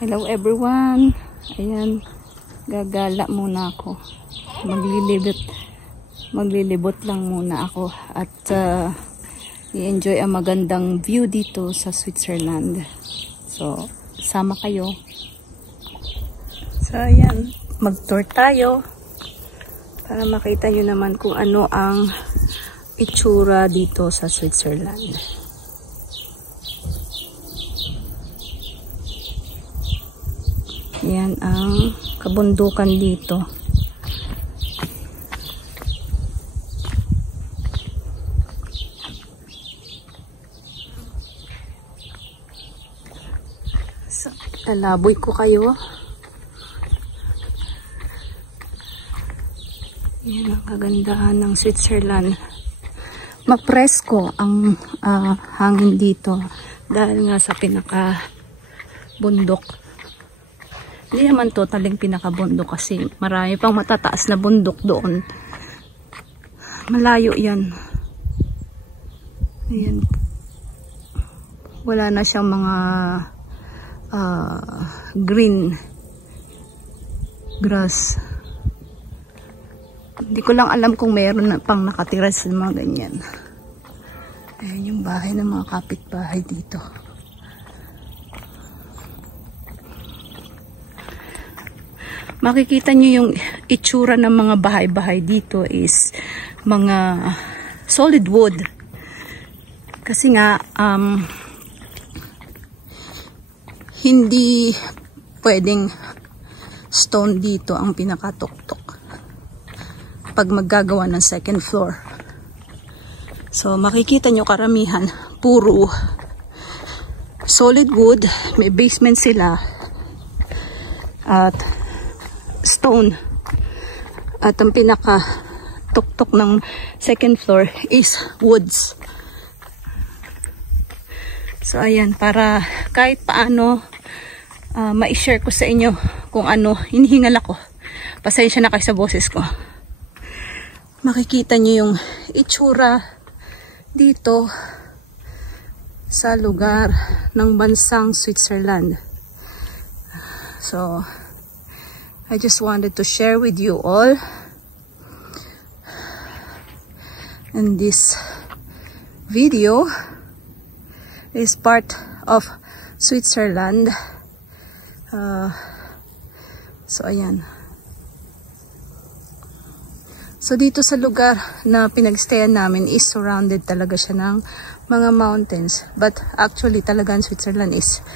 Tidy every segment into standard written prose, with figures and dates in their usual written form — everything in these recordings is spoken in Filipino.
Hello everyone. Ayan, gagala muna ako. Maglilibot lang muna ako at i-enjoy ang magandang view dito sa Switzerland. So, sama kayo. So, ayan, mag-tour tayo para makita nyo naman kung ano ang itsura dito sa Switzerland. Yan ang kabundukan dito. So, lalaboy ko kayo. Yan ang kagandahan ng Switzerland. Mapresko ang hangin dito dahil nga sa pinaka bundok. Hindi naman totaling pinakabundok kasi marami pang matataas na bundok doon. Malayo yan. Ayan. Wala na siyang mga green grass. Hindi ko lang alam kung mayroon na pang nakatira sa mga ganyan. Ayan yung bahay ng mga kapitbahay dito. Makikita nyo yung itsura ng mga bahay-bahay dito is mga solid wood. Kasi nga, hindi pwedeng stone dito ang pinakatuktok pag maggagawa ng second floor. So, makikita nyo karamihan, puro solid wood, may basement sila, at stone. At ang pinaka tuktok ng second floor is woods. So ayan, para kahit paano ma-share ko sa inyo kung ano, hinihingal ako. Pasensya na kayo sa boses ko. Makikita nyo yung itsura dito sa lugar ng bansang Switzerland. So I just wanted to share with you all. And this video is part of Switzerland. So, ayan. So, dito sa lugar na pinagstayan namin is surrounded talaga siya ng mga mountains. But actually, talagang Switzerland is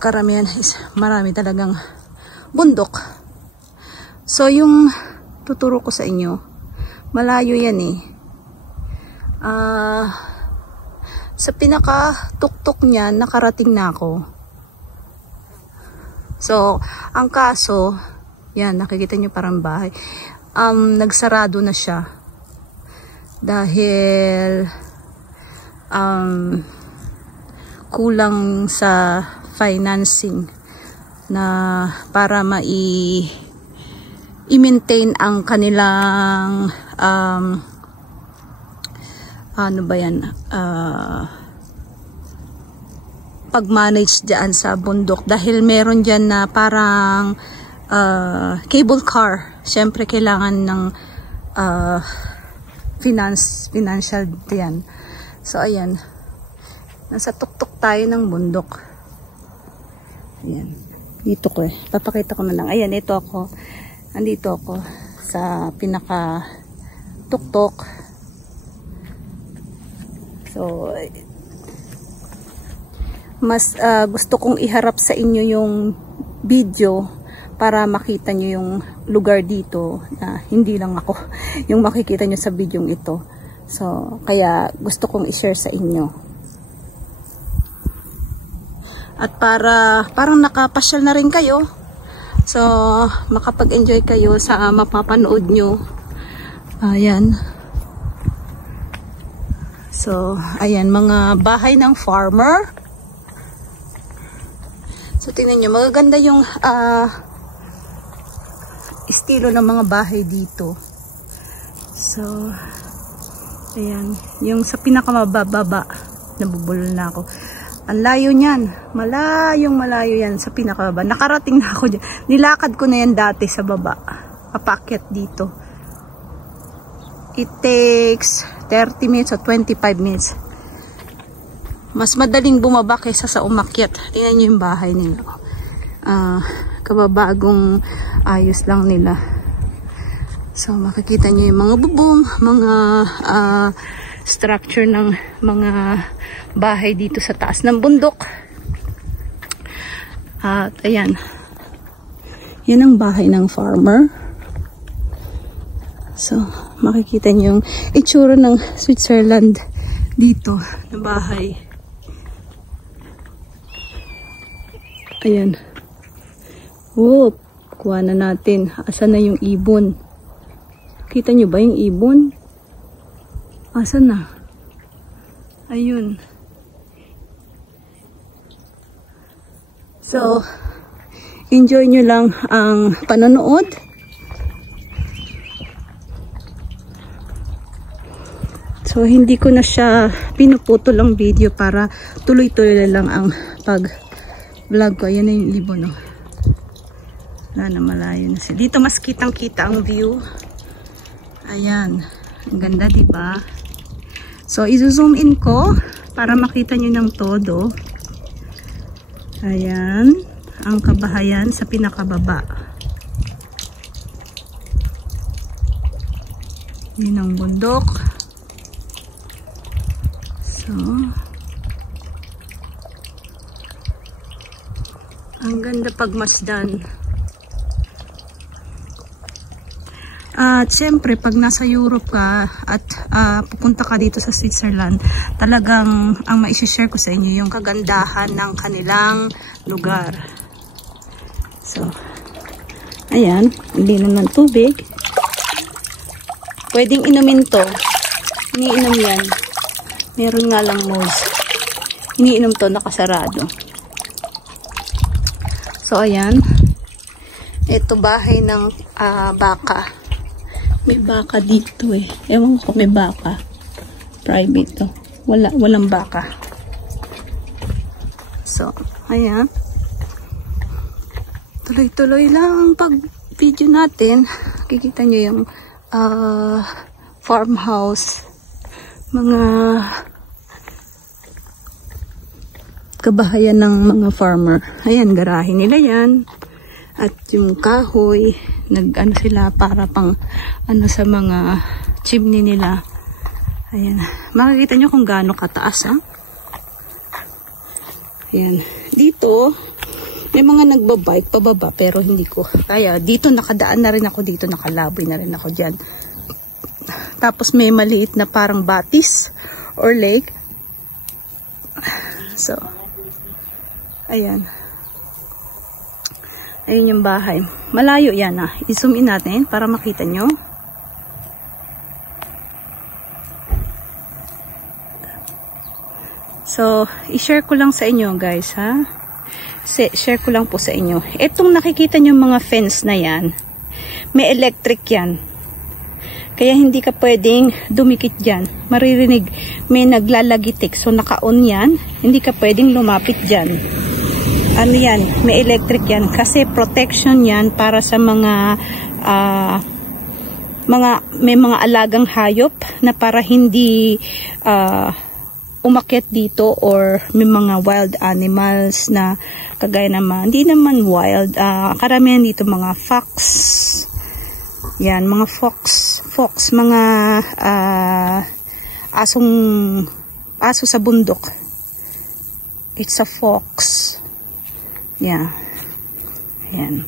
karamihan is marami talagang bundok. So, yung tuturo ko sa inyo, malayo yan eh. Sa pinaka-tuktok niya, nakarating na ako. So, ang kaso, yan, nakikita nyo parang bahay. Nagsarado na siya. Dahil, kulang sa financing na para i-maintain ang kanilang ano ba yan, pag-manage dyan sa bundok, dahil meron dyan na parang cable car. Syempre kailangan ng financial yan. So ayan, nasa tuktok tayo ng bundok. Ayan. Dito ko papakita ko na lang. Ayan, ito ako. Andito ako sa pinaka tuktok. So, mas gusto kong iharap sa inyo yung video para makita nyo yung lugar dito na hindi lang ako yung makikita nyo sa video ito. So, kaya gusto kong i-share sa inyo. At parang nakapasyal na rin kayo. So, makapag-enjoy kayo sa mapapanood nyo. Ayan. So, ayan, mga bahay ng farmer. So, tingnan nyo, magaganda yung estilo ng mga bahay dito. So, ayan, yung sa pinakamababa, nabubulol na ako. Ang layo niyan. Malayo yan sa pinakababa. Nakarating na ako dyan. Nilakad ko na yan dati sa baba. Papakyat dito. It takes 30 minutes or 25 minutes. Mas madaling bumaba kaysa sa umakyat. Tingnan nyo yung bahay nila. Kababagong ayos lang nila. So makikita nyo yung mga bubong, mga structure ng mga bahay dito sa taas ng bundok. At ayan. Yan ang bahay ng farmer. So makikita nyo yung itsura ng Switzerland dito na bahay. Ayan. Oh, kuha na natin. Asan na yung ibon? Kita nyo ba yung ibon? Asan na? Ayun. So, enjoy nyo lang ang panonood. So, hindi ko na siya pinuputol ang video para tuloy-tuloy lang ang pag-vlog ko. Ayan na yung ibon, no? Wala na, malayo na siya. Dito mas kitang-kita ang view. Ayan. Ang ganda, diba? So, i-zoom in ko para makita nyo ng todo. Ayan. Ang kabahayan sa pinakababa. Yun ang bundok. So, ang ganda pagmasdan. At syempre, pag nasa Europe ka at pupunta ka dito sa Switzerland, talagang ang maishishare ko sa inyo yung kagandahan ng kanilang lugar. So, ayan, hindi naman tubig. Pwedeng inumin to. Iniinom yan. Meron nga lang nose. Iniinom to, nakasarado. So, ayan. Ito bahay ng baka. May baka dito eh. Ewan ko may baka. Private to. Walang baka. So, ayan. Tuloy-tuloy lang pag video natin. Kikita nyo yung farmhouse. Mga kabahayan ng mga farmer. Ayan, garahe nila yan. At yung kahoy, nag-ano sila para pang ano sa mga chimney nila. Ayan. Makikita nyo kung gaano kataas, ha? Ayan. Dito, may mga nagbabike pababa pero hindi ko. Kaya dito nakadaan na rin ako dito, nakalaboy na rin ako dyan. Tapos may maliit na parang batis or lake. So, ayan. Ayun yung bahay. Malayo yan, ha. I-zoom in natin para makita nyo. So, i-share ko lang sa inyo, guys, ha. Share ko lang po sa inyo. Itong nakikita nyo mga fence na yan, may electric yan. Kaya hindi ka pwedeng dumikit dyan. Maririnig, may naglalagitik. So, naka-on yan. Hindi ka pwedeng lumapit dyan. Ano yan, may electric yan kasi protection yan para sa mga may mga alagang hayop na para hindi umakyat dito or may mga wild animals na kagaya naman, hindi naman wild, karamihan dito mga fox, yan, mga fox, mga aso sa bundok. It's a fox. Yeah. Ayan.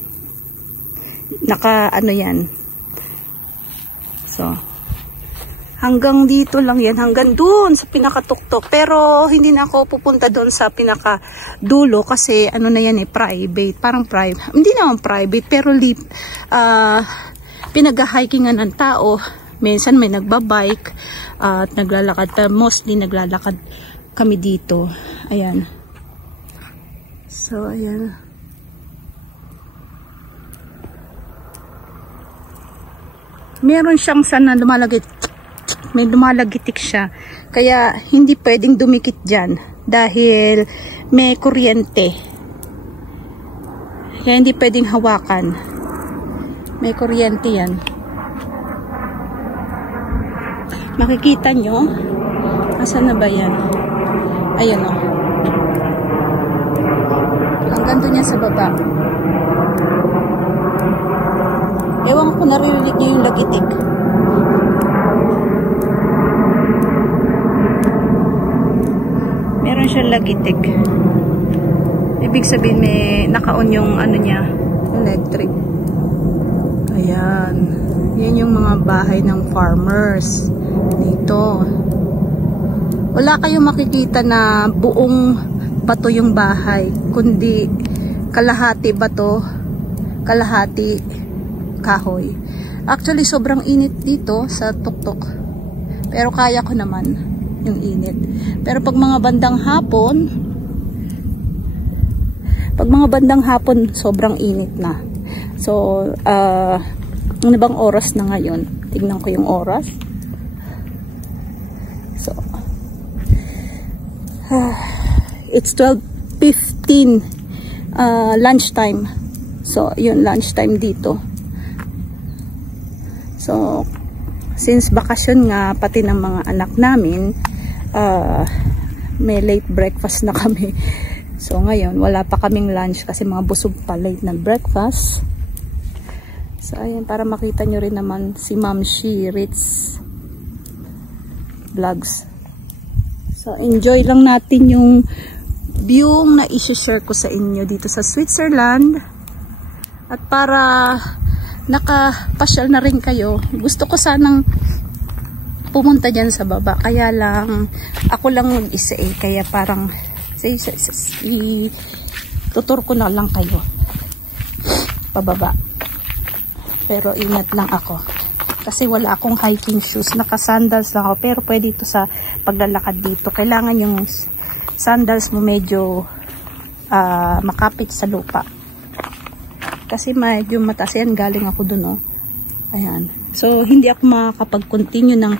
Ano yan. So, hanggang dito lang yan. Hanggang dun sa pinakatuktok. Pero, hindi na ako pupunta dun sa pinakadulo kasi ano na yan eh, private. Parang private. Hindi naman private, pero pinag-hikingan ng tao. Minsan may nagbabike at naglalakad. Mostly naglalakad kami dito. Ayan. So, ayan. Meron siyang sana may lumalagitik siya. Kaya, hindi pwedeng dumikit dyan. dahil may kuryente. Kaya hindi pwedeng hawakan. May kuryente yan. Makikita nyo? Asan na ba yan? Ayan o. Hanggang doon yan sa baba. Ewan ko kung naririnig nyo yung lagitik. Meron siyang lagitik. Ibig sabihin may naka-on yung ano niya, electric. Ayan. Yan yung mga bahay ng farmers dito. Wala kayong makikita na buong bato yung bahay, kundi kalahati bato, kalahati kahoy. Actually, sobrang init dito sa tuktok. Pero kaya ko naman yung init. Pero pag mga bandang hapon, sobrang init na. So, ano bang oras na ngayon? Tignan ko yung oras. So, it's 12:15 lunchtime. So, yun, lunchtime dito. So, since bakasyon nga, pati ng mga anak namin, may late breakfast na kami. So, ngayon, wala pa kaming lunch kasi mga busog pa, late na breakfast. So, ayan, para makita nyo rin naman si Ma'am Shi Ritz Vlogs. So, enjoy lang natin yung view na i-share ko sa inyo dito sa Switzerland. At para nakapasyal na rin kayo, gusto ko sanang pumunta dyan sa baba. Kaya lang, ako lang mag-isa eh. Kaya parang, tutur ko na lang kayo pababa. Pero ingat lang ako. Kasi wala akong hiking shoes. Naka-sandals lang ako. Pero pwede ito sa paglalakad dito. Kailangan yung sandals mo medyo makapit sa lupa. Kasi medyo mataas yan. Galing ako dun, oh. Ayan. So, hindi ako makakapag-continue ng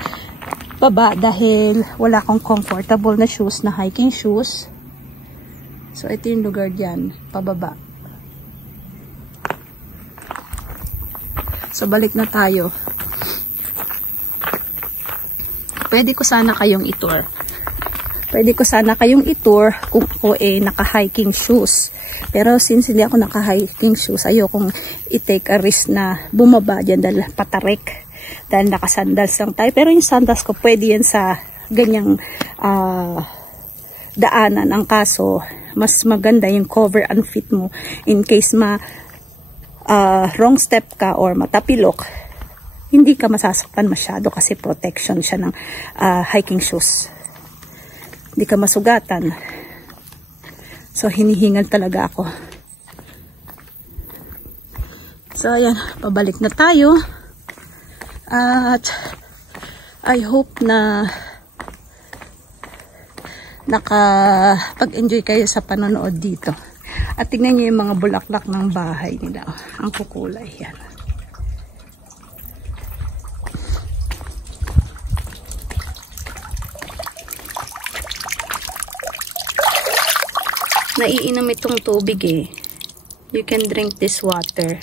baba dahil wala akong comfortable na shoes, na hiking shoes. So, ito yung lugar dyan. Pababa. So, balik na tayo. Pwede ko sana kayong i-tour. Kung ako naka-hiking shoes. Pero since hindi ako naka-hiking shoes, ayokong i-take a risk na bumaba dyan dahil patarik. Dahil naka-sandals lang tayo. Pero yung sandals ko, pwede yan sa ganyang daanan. Ang kaso, mas maganda yung cover and fit mo in case wrong step ka or matapilok, hindi ka masasaktan masyado kasi protection siya ng hiking shoes. Hindi ka masugatan. So, hinihingal talaga ako. So, ayan. Pabalik na tayo. At I hope na nakapag-enjoy kayo sa panonood dito. At tingnan nyo yung mga bulaklak ng bahay nila. Ang kukulay. Yan. Naiinom itong tubig eh. You can drink this water.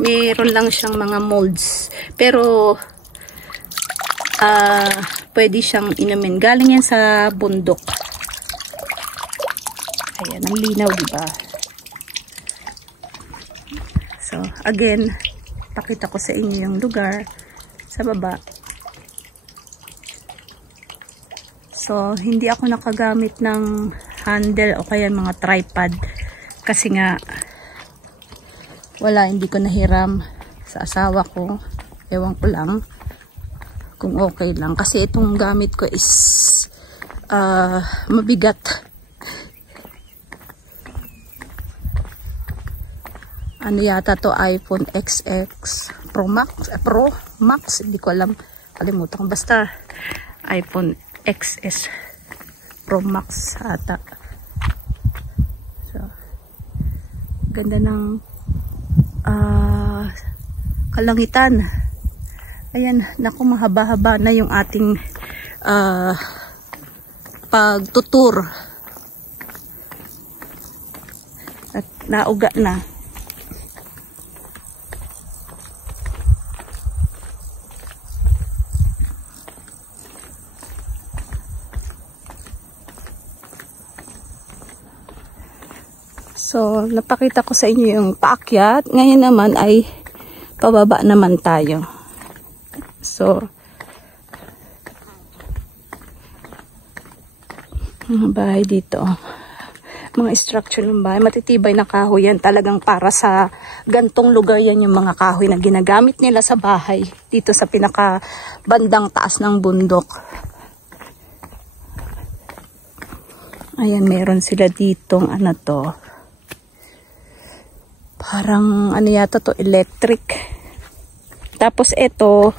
Meron lang siyang mga molds. Pero pwede siyang inumin. Galing yan sa bundok. Ayan, ang linaw, diba? So, again, pakita ko sa inyo yung lugar sa baba. So, hindi ako nakagamit ng handle o kaya mga tripod. Kasi nga, wala, hindi ko nahiram sa asawa ko. Ewan ko lang kung okay lang. Kasi itong gamit ko is mabigat. Ano yata to, iPhone XX Pro Max, hindi ko alam, kalimutan ko, basta iPhone XS Pro Max ata. So, ganda ng kalangitan. Ayan, naku, mahaba-haba na yung ating pagtutur. At nauga na. So, napakita ko sa inyo yung paakyat. Ngayon naman ay pababa naman tayo. So, mga bahay dito. Mga structure ng bahay. Matitibay na kahoy yan. Talagang para sa gantong lugar yan yung mga kahoy na ginagamit nila sa bahay. Dito sa pinaka bandang taas ng bundok. Ayan, meron sila ditong ano to. Parang ano yata to, electric. Tapos ito,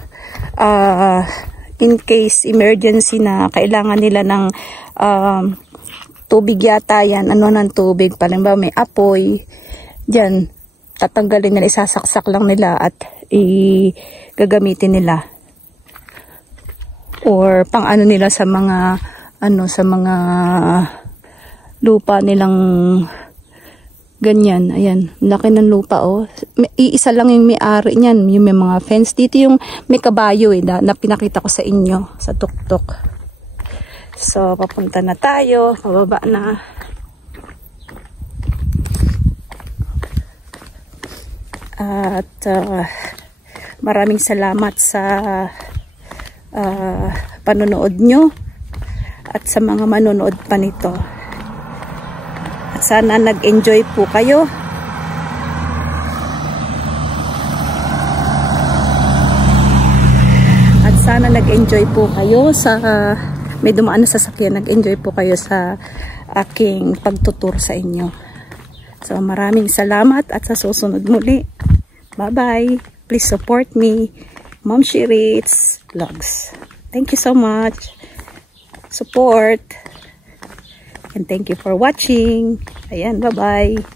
in case emergency na kailangan nila ng tubig yata yan. Ano ng tubig? Parang ba may apoy. Diyan, tatanggalin nila, isasaksak lang nila at gagamitin nila. Or pang ano nila sa mga sa mga lupa nilang ganyan. Ayan, laki ng lupa oh. Iisa lang yung may-ari niyan, yung may mga fence. Dito yung may kabayo na pinakita ko sa inyo sa tuktok. So, papunta na tayo, pababa na. At maraming salamat sa panonood nyo at sa mga manonood pa nito. At sana nag-enjoy po kayo. At sana nag-enjoy po kayo sa may dumaan na sasakyan. Nag-enjoy po kayo sa aking pagtutur sa inyo. So maraming salamat at sa susunod muli. Bye-bye. Please support me. Ma'am Shiritz Vlogs. Thank you so much. Support. And thank you for watching. Ayan, bye-bye.